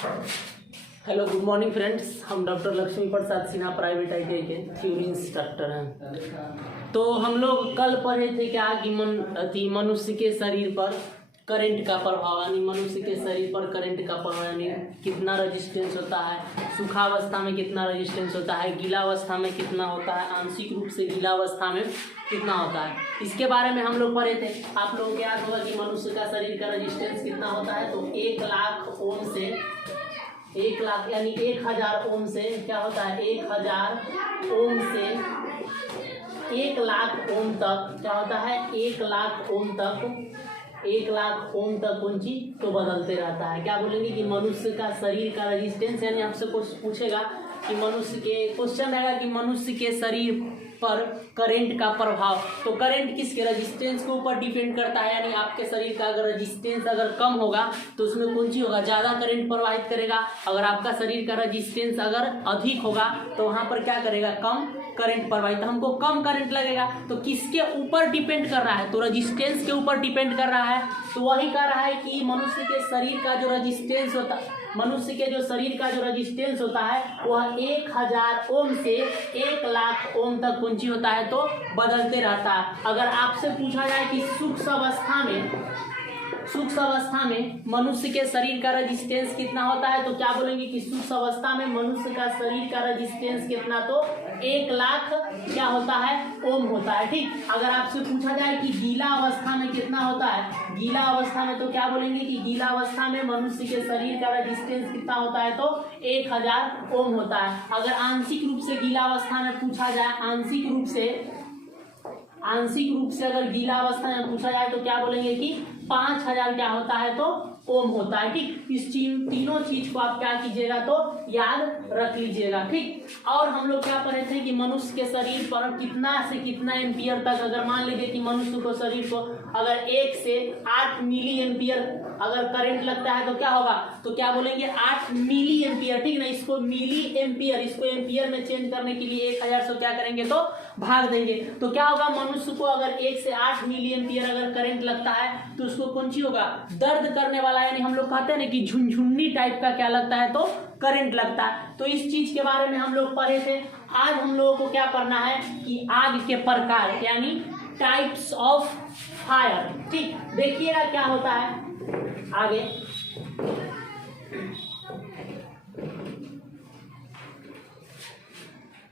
Hello good morning friends, हम doctor Lakshmi Prasad Sinha private ITI के theory instructor हैं। तो हम लोग कल पढ़े थे क्या कि मनुष्य के शरीर पर करंट का प्रभाव, यानी मनुष्य के शरीर पर करंट का प्रभाव यानी कितना रेजिस्टेंस होता है, सूखावस्था में कितना रेजिस्टेंस होता है, गीलावस्था में कितना होता है, आंशिक रूप से गीलावस्था में कितना होता है, इसके बारे में हम लोग पढ़े थे। आप लोगों को याद होगा कि मनुष्य का शरीर का रेजिस्टेंस कितना होता है, तो 1 लाख ओम से 1 लाख यानी 1000 ओम से क्या होता है, 1000 ओम से 1 लाख ओम तक क्या होता है, 1 लाख ओम तक 1 लाख ओम तक कौन चीज तो बदलते रहता है। क्या बोलेंगे कि मनुष्य का शरीर का रेजिस्टेंस, यानी आपसे कुछ पूछेगा कि मनुष्य के क्वेश्चन रहेगा कि मनुष्य के शरीर पर करंट का प्रभाव, तो करंट किसके रेजिस्टेंस के ऊपर डिपेंड करता है, यानी आपके शरीर का अगर रेजिस्टेंस अगर कम होगा तो उसमें कौन सी होगा, ज़्यादा करंट प्रवाहित करेगा। अगर आपका शरीर का रेजिस्टेंस अगर अधिक होगा तो वहाँ पर क्या करेगा, कम करंट प्रवाहित, हमको कम करंट लगेगा। तो किसके ऊपर डिपेंड कर रहा है, तो रेजिस्टेंस के ऊपर डिपेंड कर रहा है। तो वही कह रहा है कि मनुष्य के शरीर का जो रेजिस्टेंस होता है, मनुष्य के जो शरीर का जो रेजिस्टेंस होता है वह 1000 ओम से 1 लाख ओम तक कुंची होता है तो बदलते रहता है। अगर आपसे पूछा जाए कि सूक्ष्म अवस्था में मनुष्य के शरीर का रेजिस्टेंस कितना होता है, तो क्या बोलेंगे कि सूक्ष्म अवस्था में मनुष्य का शरीर का रेजिस्टेंस कितना, तो 1 लाख क्या होता है, ओम होता है। ठीक, अगर आपसे पूछा जाए कि गीला अवस्था में कितना होता है, गीला अवस्था में तो क्या बोलेंगे कि गीला अवस्था में मनुष्य के शरीर का रेजिस्टेंस कितना होता है, तो 1000 ओम होता है। अगर आंशिक रूप से गीला अवस्था में पूछा जाए, आंशिक रूप से अगर गीला अवस्था में पूछा जाए तो क्या बोलेंगे कि 5000 क्या होता है, तो ओम होता है। ठीक, इस तीनों चीज को आप क्या कीजिएगा, तो याद रख लीजिएगा। ठीक, और हम लोग क्या पढ़े थे कि मनुष्य के शरीर पर कितना से कितना एम्पियर तक, अगर मान लीजिए कि मनुष्य को शरीर को अगर 1 से 8 मिली एम्पियर अगर करंट लगता है तो क्या होगा, तो क्या बोलेंगे 8 मिली एम्पियर। ठीक ना, इसको मिली एम्पियर, इसको एम्पियर में चेंज करने के लिए 1000 से क्या करेंगे, तो भाग देंगे। तो क्या होगा, मनुष्य को अगर 1 से 8 मिली एम्पियर अगर करंट लगता है तो उसको कौन सी होगा, दर्द करने वाला, यानी हम लोग कहते हैं ना कि झुनझुन्नी टाइप का क्या लगता है, तो करंट लगता है। तो इस चीज के बारे में हम लोग पढ़े थे। आज हम लोगों को क्या पढ़ना है कि आग के प्रकार, यानी टाइप्स ऑफ फायर। ठीक, देखिएगा क्या होता है आगे।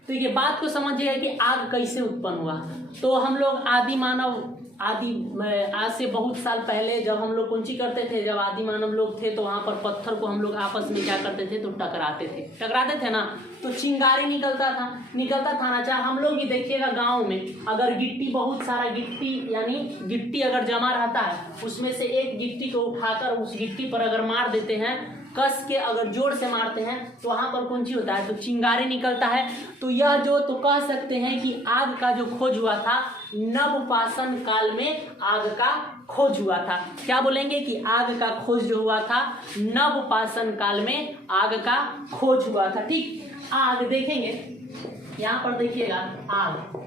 तो ये बात को समझिएगा कि आग कैसे उत्पन्न हुआ। तो हम लोग आज से बहुत साल पहले जब हम लोग कुंची करते थे, जब आदि मानव लोग थे तो वहाँ पर पत्थर को हम लोग आपस में क्या करते थे, तो टकराते थे ना, तो चिंगारी निकलता था ना। चाहे हम लोग भी देखिएगा गांव में अगर गिट्टी, बहुत सारा गिट्टी यानी गिट्टी अगर जमा रहता है, उसमें से एक गिट्टी को उठाकर उस गिट्टी पर अगर मार देते हैं, कस के अगर जोर से मारते हैं तो वहां पर कौन सी होता है, तो चिंगारी निकलता है। तो यह जो तो कह सकते हैं कि आग का जो खोज हुआ था, नवपाषाण काल में आग का खोज हुआ था। क्या बोलेंगे कि आग का खोज जो हुआ था, नवपाषाण काल में आग का खोज हुआ था। ठीक, आग देखेंगे यहाँ पर, देखिएगा आग,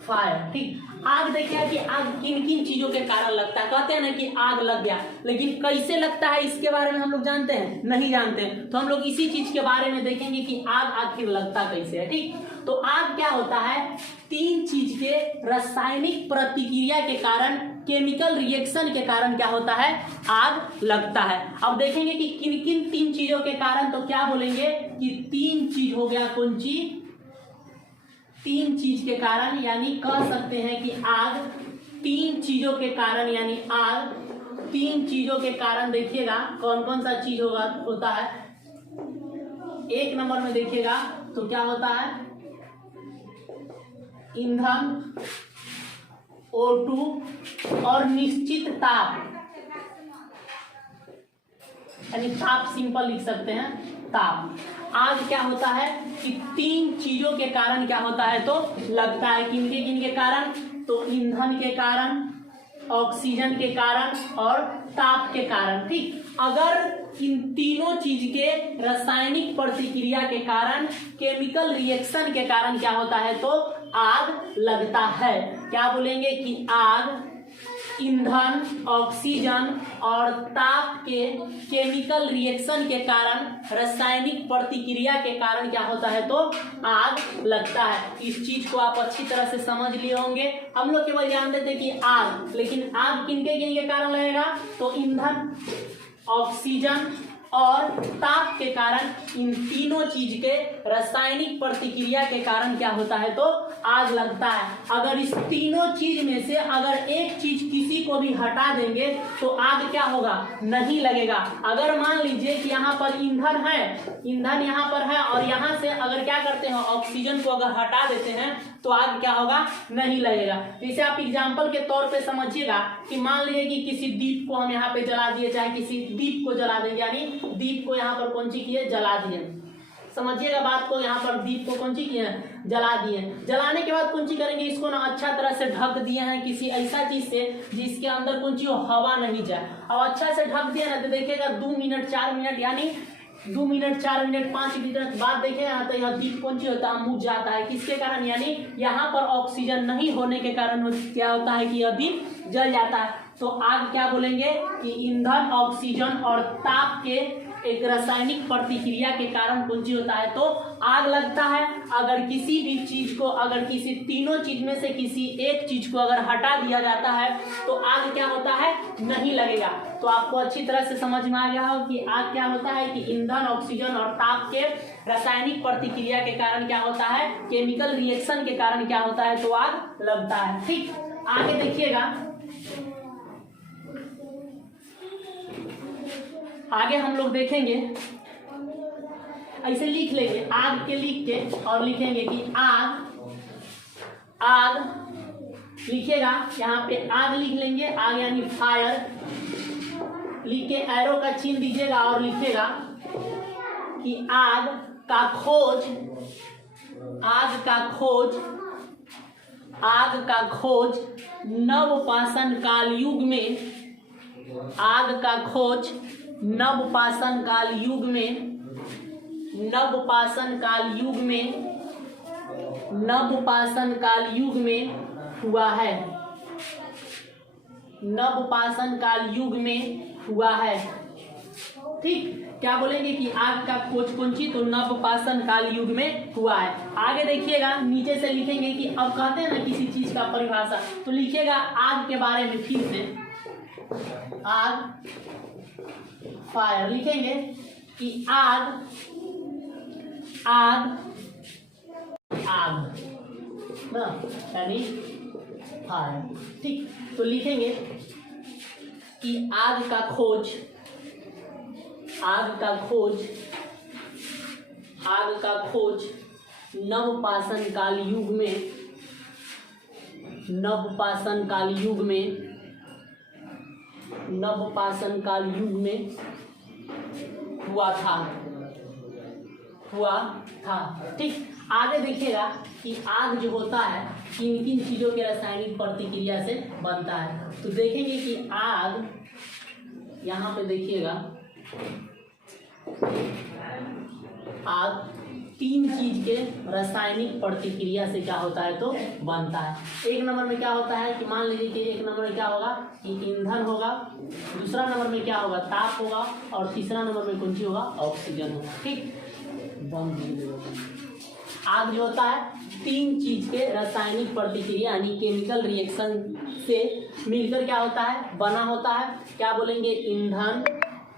फायर। ठीक, आग देखिए कि आग किन किन चीजों के कारण लगता है। कहते हैं ना कि आग लग गया, लेकिन कैसे लगता है इसके बारे में हम लोग जानते हैं, नहीं जानते हैं। तो हम लोग इसी चीज के बारे में देखेंगे कि आग आखिर लगता कैसे है। ठीक, तो आग क्या होता है, 3 चीज के रासायनिक प्रतिक्रिया के कारण, केमिकल रिएक्शन के कारण क्या होता है, आग लगता है। अब देखेंगे कि किन किन 3 चीजों के कारण, तो क्या बोलेंगे कि 3 चीज हो गया, कौन चीज, 3 चीज के कारण, यानी कह सकते हैं कि आग 3 चीजों के कारण, यानी आग 3 चीजों के कारण। देखिएगा कौन कौन सा चीज होता है। 1 नंबर में देखिएगा तो क्या होता है, ईंधन O2 और निश्चित ताप, यानी ताप सिंपल लिख सकते हैं, ताप। आग क्या होता है कि 3 चीजों के कारण क्या होता है, तो लगता है। किन के कारण, तो ईंधन के कारण, ऑक्सीजन के कारण और ताप के कारण। ठीक, अगर इन तीनों चीज के रासायनिक प्रतिक्रिया के कारण, केमिकल रिएक्शन के कारण क्या होता है, तो आग लगता है। क्या बोलेंगे कि आग ईंधन, ऑक्सीजन और ताप के केमिकल रिएक्शन के कारण, रासायनिक प्रतिक्रिया के कारण क्या होता है तो आग लगता है। इस चीज को आप अच्छी तरह से समझ लिए होंगे। हम लोग केवल जानते थे कि आग, लेकिन आग किनके किनके कारण लगेगा तो ईंधन, ऑक्सीजन और ताप के कारण, इन तीनों चीज के रासायनिक प्रतिक्रिया के कारण क्या होता है तो आग लगता है। अगर इस तीनों चीज में से अगर एक चीज किसी को भी हटा देंगे तो आग क्या होगा, नहीं लगेगा। अगर मान लीजिए कि यहाँ पर ईंधन है, ईंधन यहाँ पर है और यहाँ से अगर क्या करते हैं ऑक्सीजन को अगर हटा देते हैं तो आग क्या होगा, नहीं लगेगा। जैसे आप एग्जाम्पल के तौर पे समझिएगा कि मान लीजिए कि किसी दीप को हम यहाँ पे जला दिए, चाहे किसी दीप को जला देंगे, यानी दीप को यहाँ पर कौन सी किए, जला दिए। समझिएगा बात को, यहाँ पर दीप को कौन सी किए, जला दिए। जलाने के बाद कौन सी करेंगे, इसको ना अच्छा तरह से ढक दिए हैं किसी ऐसा चीज से जिसके अंदर कौन सी हवा नहीं जाए। अब अच्छा से ढक दिया ना तो देखिएगा 2 मिनट 4 मिनट, यानी 2 मिनट 4 मिनट 5 मिनट बाद देखेगा तो यह दीप कौन सी होता है, मुझ जाता है। किसके कारण, यानी यहाँ पर ऑक्सीजन नहीं होने के कारण क्या होता है कि यह दीप जल जाता है। तो आग क्या बोलेंगे कि ईंधन, ऑक्सीजन और ताप के एक रासायनिक प्रतिक्रिया के कारण कौन सी होता है तो आग लगता है। अगर किसी भी चीज को, अगर किसी तीनों चीज में से किसी एक चीज को अगर हटा दिया जाता है तो आग क्या होता है, नहीं लगेगा। तो आपको अच्छी तरह से समझ में आ गया हो कि आग क्या होता है कि ईंधन, ऑक्सीजन और ताप के रासायनिक प्रतिक्रिया के कारण क्या होता है, केमिकल रिएक्शन के कारण क्या होता है तो आग लगता है। ठीक, आगे देखिएगा, आगे हम लोग देखेंगे, ऐसे लिख लेंगे, आग के लिख के और लिखेंगे कि आग, आग लिखिएगा, यहाँ पे आग लिख लेंगे, आग यानी फायर लिख के एरो का चिन्ह दीजिएगा और लिखिएगा कि आग का खोज, आग का खोज, आग का खोज नवपाषाण काल युग में, आग का खोज नवपाषाण काल युग में, नवपाषाण काल युग में, नवपाषाण काल युग में हुआ है, नवपाषाण काल युग में हुआ है। ठीक, क्या बोलेंगे कि आग का खोज कौन सी तो नवपाषाण काल युग में हुआ है। आगे देखिएगा, नीचे से लिखेंगे कि अब कहते हैं ना किसी चीज का परिभाषा, तो लिखिएगा आग के बारे में फिर से, आग फायर लिखेंगे कि आग, आग, आग ना, यानी फायर। ठीक, तो लिखेंगे कि आग का खोज, आग का खोज, आग का खोज नवपाषाण काल युग में, नवपाषाण काल युग में, नवपाषाण काल युग में हुआ था, हुआ था। ठीक, आगे देखिएगा कि आग जो होता है किन किन चीजों के रासायनिक प्रतिक्रिया से बनता है। तो देखेंगे कि आग, यहाँ पे देखिएगा आग 3 चीज के रासायनिक प्रतिक्रिया से क्या होता है तो बनता है। एक नंबर में क्या होता है कि मान लीजिए कि एक नंबर में क्या होगा कि ईंधन होगा, दूसरा नंबर में क्या होगा ताप होगा और तीसरा नंबर में कौन सी होगा ऑक्सीजन होगा। ठीक, आग जो होता है 3 चीज के रासायनिक प्रतिक्रिया यानी केमिकल रिएक्शन से मिलकर क्या होता है बना होता है। क्या बोलेंगे, ईंधन,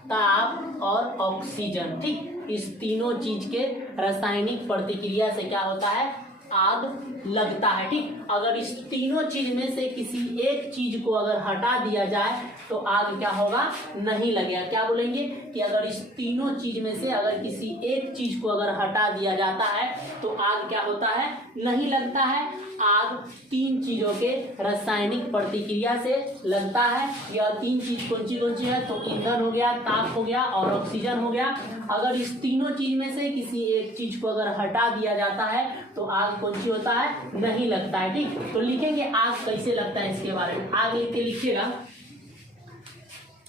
ताप और ऑक्सीजन। ठीक, इस तीनों चीज के रासायनिक प्रतिक्रिया से क्या होता है आग लगता है। ठीक, अगर इस तीनों चीज में से किसी एक चीज को अगर हटा दिया जाए तो आग क्या होगा, नहीं लगेगा। क्या बोलेंगे कि अगर इस तीनों चीज में से अगर किसी एक चीज को अगर हटा दिया जाता है तो आग क्या होता है, नहीं लगता है। आग 3 चीजों के रासायनिक प्रतिक्रिया से लगता है। यह 3 चीज कौन सी है तो ईंधन हो गया, ताप हो गया और ऑक्सीजन हो गया। अगर इस तीनों चीज में से किसी एक चीज को अगर हटा दिया जाता है तो आग कौन सी होता है, नहीं लगता है। ठीक, तो लिखेंगे आग कैसे लगता है इसके बारे में। आग लिख के लिखिएगा,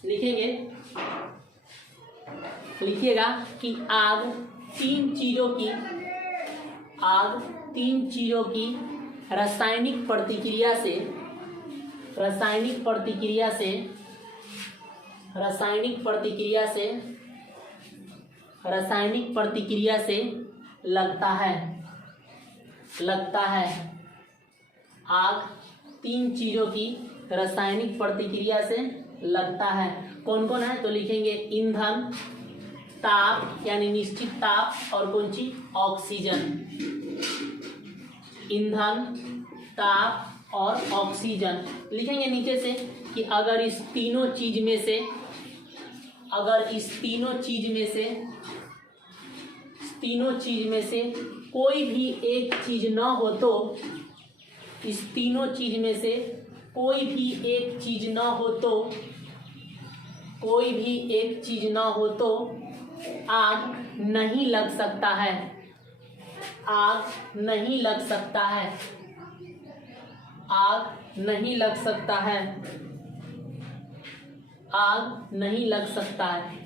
लिखेंगे, लिखिएगा कि आग 3 चीजों की, आग 3 चीजों की रासायनिक प्रतिक्रिया से, रासायनिक प्रतिक्रिया से लगता है आग 3 चीजों की रासायनिक प्रतिक्रिया से लगता है। कौन कौन है? तो लिखेंगे ईंधन, ताप यानी निश्चित ताप, और कौन सी? ऑक्सीजन। ईंधन, ताप और ऑक्सीजन। लिखेंगे नीचे से कि अगर इस तीनों चीज में से कोई भी एक चीज न हो तो, इस तीनों चीज में से कोई भी एक चीज न हो तो आग नहीं लग सकता है। आग नहीं लग सकता है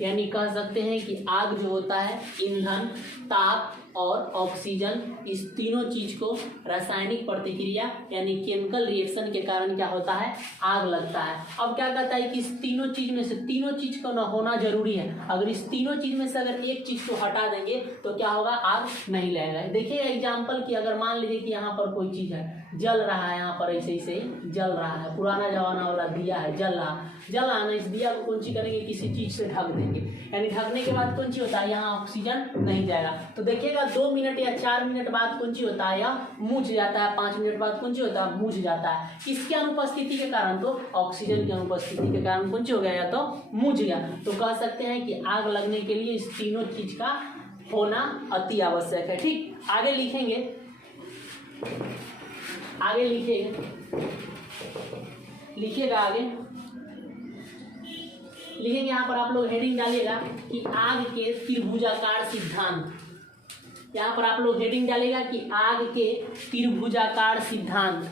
यानी कह सकते हैं कि आग जो होता है ईंधन, ताप और ऑक्सीजन, इस तीनों चीज को रासायनिक प्रतिक्रिया यानी केमिकल रिएक्शन के कारण क्या होता है? आग लगता है। अब क्या कहता है कि इस तीनों चीज में से तीनों चीज को न होना जरूरी है। अगर इस तीनों चीज में से अगर एक चीज को हटा देंगे तो क्या होगा? आग नहीं लगेगा। देखिए एग्जाम्पल कि अगर मान लीजिए कि यहाँ पर कोई चीज है, जल रहा है, यहाँ पर ऐसे जल रहा है, पुराना जमाना वाला दिया है, जल रहा ना, इस दिया को कौन सी करेंगे? किसी चीज से ढक देंगे, यानी ढकने के बाद कौन सी होता है? यहाँ ऑक्सीजन नहीं जाएगा। तो देखिएगा 2 मिनट या 4 मिनट बाद कौन सी होता है? यह मूझ जाता है। 5 मिनट बाद कौन सी होता है? मूझ जाता है। किसकी अनुपस्थिति के कारण? तो ऑक्सीजन की अनुपस्थिति के कारण कौन सी हो गया? या तो मूझ गया। तो कह सकते हैं कि आग लगने के लिए इस तीनों चीज का होना अति आवश्यक है। ठीक, आगे लिखेंगे लिखेंगे यहाँ पर आप लोग हेडिंग डालिएगा कि आग के त्रिभुजाकार सिद्धांत। यहाँ पर आप लोग हेडिंग डालेगा कि आग के त्रिभुजाकार सिद्धांत।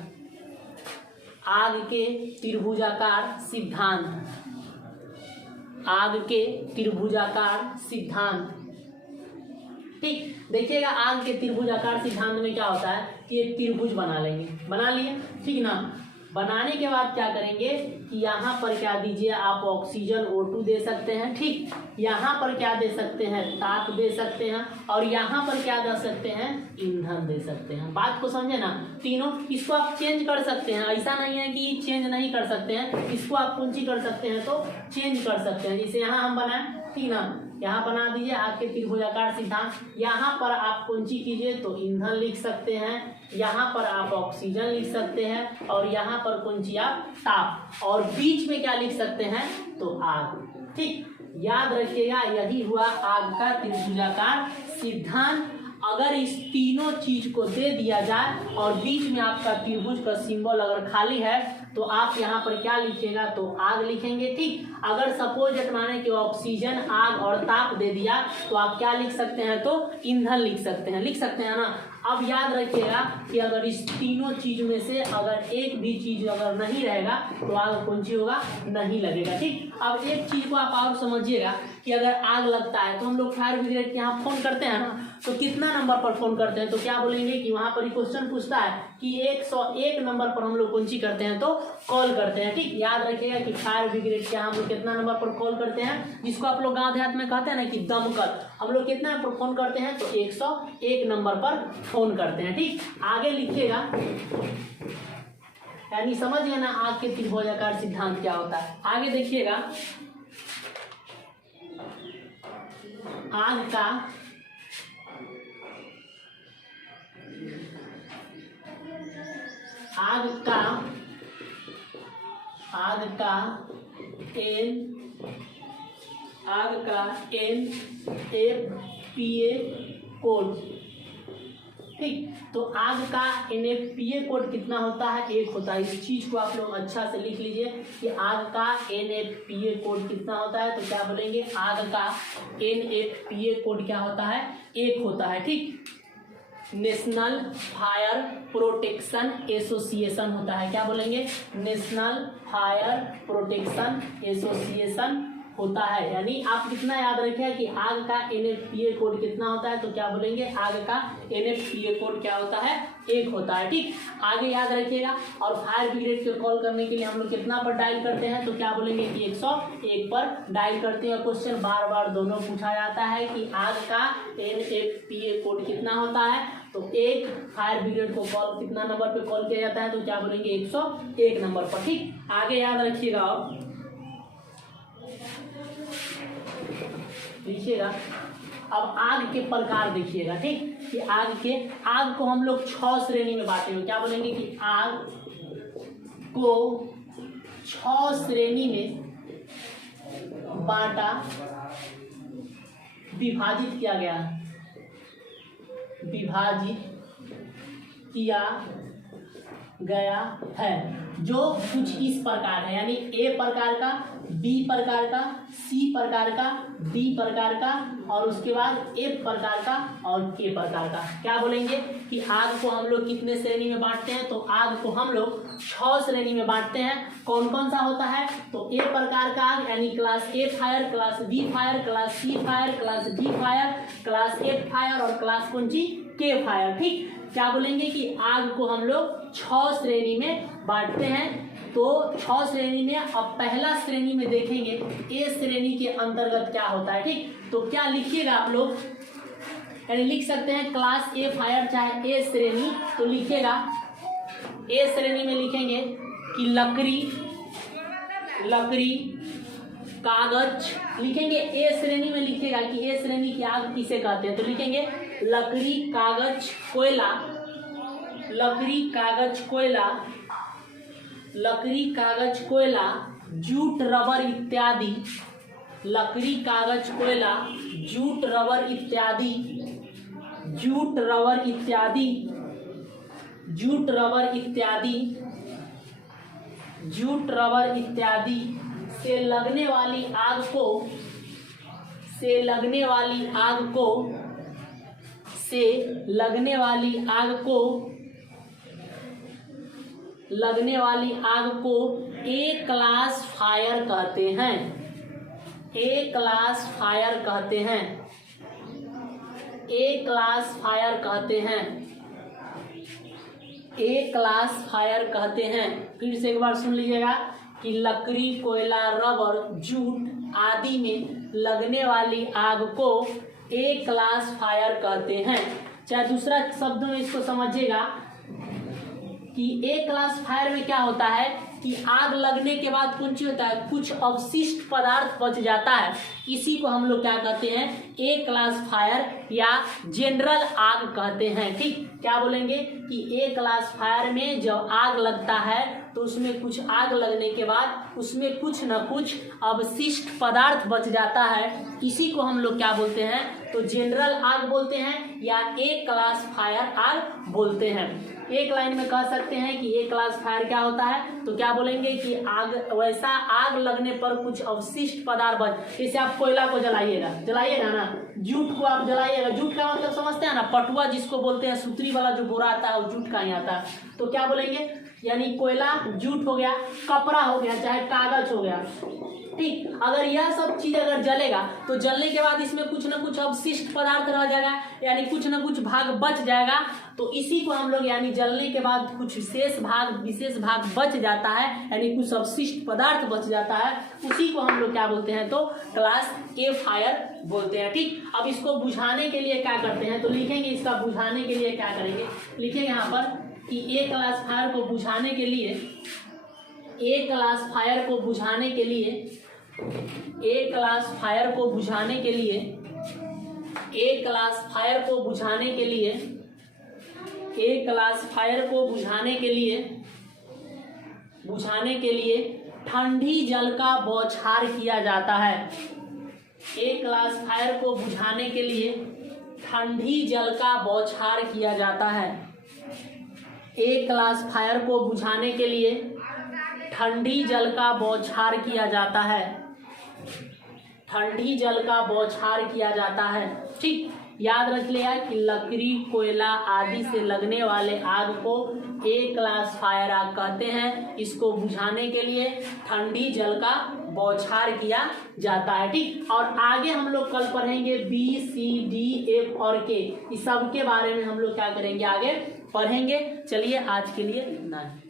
ठीक, देखिएगा आग के त्रिभुजाकार सिद्धांत में क्या होता है कि एक त्रिभुज बना लिए, ठीक ना। बनाने के बाद क्या करेंगे कि यहाँ पर क्या दीजिए आप? ऑक्सीजन O2 दे सकते हैं। ठीक, यहाँ पर क्या दे सकते हैं? ताप दे सकते हैं, और यहाँ पर क्या दे सकते हैं? ईंधन दे सकते हैं। बात को समझे ना? तीनों। इसको आप चेंज कर सकते हैं, ऐसा नहीं है कि चेंज नहीं कर सकते हैं। इसको आप कौन सी कर सकते हैं? तो चेंज कर सकते हैं। जैसे यहाँ हम बनाए, ठीक ना, यहाँ बना दीजिए आपके त्रिभुजाकार सिद्धांत। यहाँ पर आप कौन सी कीजिए? तो ईंधन लिख सकते हैं, यहाँ पर आप ऑक्सीजन लिख सकते हैं, और यहाँ पर कौन सी आप? ताप, और बीच में क्या लिख सकते हैं? तो आग। ठीक, याद रखिएगा यही हुआ आग का त्रिभुजाकार सिद्धांत। अगर इस तीनों चीज को दे दिया जाए और बीच में आपका त्रिभुज का सिंबल अगर खाली है तो आप यहाँ पर क्या लिखिएगा? तो आग लिखेंगे। ठीक, अगर सपोज दैट माने कि ऑक्सीजन, आग और ताप दे दिया तो आप क्या लिख सकते हैं? तो ईंधन लिख सकते हैं ना। अब याद रखिएगा कि अगर इस तीनों चीज में से अगर एक भी चीज अगर नहीं रहेगा तो आग कौन सी होगा? नहीं लगेगा। ठीक, अब एक चीज को आप और समझिएगा कि अगर आग लगता है तो हम लोग फायर ब्रिगेड के यहाँ फोन करते हैं ना, तो कितना नंबर पर फोन करते हैं? तो क्या बोलेंगे कि वहां पर क्वेश्चन पूछता है कि 101 नंबर पर हम लोग कौन सी करते हैं? तो कॉल करते हैं। ठीक, याद रखिएगा कि फायर ब्रिगेड के यहाँ हम लोग कितना नंबर पर कॉल करते हैं? जिसको आप लोग गाँव देहात में कहते हैं ना कि दमकल, हम लोग कितना पर फोन करते हैं? तो 101 नंबर पर फोन करते हैं। ठीक, आगे लिखिएगा, यानी समझ गए ना आग के त्रिभुजाकार सिद्धांत क्या होता है। आगे देखिएगा, आग का NFPA कोड। ठीक, तो आग का NFPA कोड कितना होता है? 1 होता है। इस चीज को आप लोग अच्छा से लिख लीजिए कि आग का NFPA कोड कितना होता है। तो क्या बोलेंगे? आग का NFPA कोड क्या होता है? 1 होता है। ठीक, नेशनल फायर प्रोटेक्शन एसोसिएशन होता है। क्या बोलेंगे? नेशनल फायर प्रोटेक्शन एसोसिएशन होता है। यानी आप कितना याद रखिए कि आग का NFPA कोड कितना होता है, तो क्या बोलेंगे, आग का NFPA कोड क्या होता है, 1 होता है। ठीक, आगे याद रखिएगा। और फायर ब्रिगेड को कॉल करने के लिए हम लोग कितना पर डायल करते हैं, तो क्या बोलेंगे कि 101 पर डायल करते हैं। क्वेश्चन बार बार दोनों पूछा जाता है कि आग का NFPA कोड कितना होता है, तो एक फायर ब्रिगेड को कॉल कितना नंबर पे कॉल किया जाता है, तो क्या बोलेंगे 101 नंबर पर। ठीक, आगे याद रखिएगा और लिखिएगा। अब आग के प्रकार देखिएगा। ठीक, कि आग को हम लोग 6 श्रेणी में बांटेंगे। क्या बोलेंगे कि आग को 6 श्रेणी में बांटा, विभाजित किया गया है, जो कुछ इस प्रकार है। यानी A प्रकार का, B प्रकार का, C प्रकार का, D प्रकार का, और उसके बाद F प्रकार का और K प्रकार का। क्या बोलेंगे कि आग को हम लोग कितने श्रेणी में बांटते हैं, तो आग को हम लोग 6 श्रेणी में बांटते हैं। कौन कौन सा होता है, तो A प्रकार का आग यानी class A fire, class B fire, class C fire, class D fire, class F fire और क्लास कौन सी, K फायर। ठीक, क्या बोलेंगे कि आग को हम लोग 6 श्रेणी में बांटते हैं। तो 6 श्रेणी में अब पहला श्रेणी में देखेंगे ए श्रेणी के अंतर्गत क्या होता है। ठीक, तो क्या लिखिएगा आप लोग, यानी लिख सकते हैं क्लास ए फायर चाहे ए श्रेणी, तो लिखिएगा ए श्रेणी में लिखेंगे कि लकड़ी कागज, लिखेंगे ए श्रेणी में लिखिएगा कि ए श्रेणी की आग किसे कहते हैं, तो लिखेंगे लकड़ी कागज कोयला, जूट रबर इत्यादि, लकड़ी कागज कोयला, जूट रबर इत्यादि से लगने वाली आग को ए क्लास फायर कहते हैं। ए क्लास फायर कहते हैं। फिर से एक बार सुन लीजिएगा कि लकड़ी, कोयला, रबर, जूट आदि में लगने वाली आग को ए क्लास फायर कहते हैं। चाहे दूसरा शब्द में इसको समझिएगा कि ए क्लास फायर में क्या होता है कि आग लगने के बाद कुछ होता है, कुछ अवशिष्ट पदार्थ बच जाता है, इसी को हम लोग क्या कहते हैं, ए क्लास फायर या जनरल आग कहते हैं। ठीक, क्या बोलेंगे कि ए क्लास फायर में जब आग लगता है तो उसमें कुछ आग लगने के बाद उसमें कुछ न कुछ अवशिष्ट पदार्थ बच जाता है, इसी को हम लोग क्या बोलते हैं, तो जनरल आग बोलते हैं या ए क्लास फायर आग बोलते हैं। एक लाइन में कह सकते हैं कि ए क्लास फायर क्या होता है, तो क्या बोलेंगे कि आग लगने पर कुछ अवशिष्ट पदार्थ बच, जैसे आप कोयला को जलाइएगा ना, जूट को आप जलाइएगा, जूट का मतलब समझते हैं ना, पटुआ जिसको बोलते हैं, सूतरी वाला जो बोरा आता है वो जूट का ही आता है, तो क्या बोलेंगे, यानी कोयला जूट हो गया, कपड़ा हो गया, चाहे कागज हो गया। ठीक, अगर यह सब चीज अगर जलेगा तो जलने के बाद इसमें कुछ न कुछ अवशिष्ट पदार्थ रह जाएगा, यानी कुछ न कुछ भाग बच जाएगा, तो इसी को हम लोग यानी जलने के बाद कुछ विशेष भाग बच जाता है, यानी कुछ अवशिष्ट पदार्थ बच जाता है, उसी को हम लोग क्या बोलते हैं, तो क्लास ए फायर बोलते हैं। ठीक, अब इसको बुझाने के लिए क्या करते हैं, तो लिखेंगे इसका बुझाने के लिए क्या करेंगे, लिखेंगे यहाँ पर कि ए क्लास फायर को बुझाने के लिए ए क्लास फायर को बुझाने के लिए ए क्लास फायर को बुझाने के लिए ए क्लास फायर को बुझाने के लिए ए क्लास फायर को बुझाने के लिए ठंडी जल का बौछार किया जाता है। ए क्लास फायर को बुझाने के लिए ठंडी जल का बौछार किया जाता है। ए क्लास फायर को बुझाने के लिए ठंडी जल का बौछार किया जाता है। ठंडी जल का बौछार किया जाता है। ठीक, याद रख लिया कि लकड़ी, कोयला आदि से लगने वाले आग को ए क्लास फायर आग कहते हैं। इसको बुझाने के लिए ठंडी जल का बौछार किया जाता है। ठीक, और आगे हम लोग कल पढ़ेंगे बी सी डी एफ और के, इस सब के बारे में हम लोग क्या करेंगे, आगे पढ़ेंगे। चलिए आज के लिए इतना ही।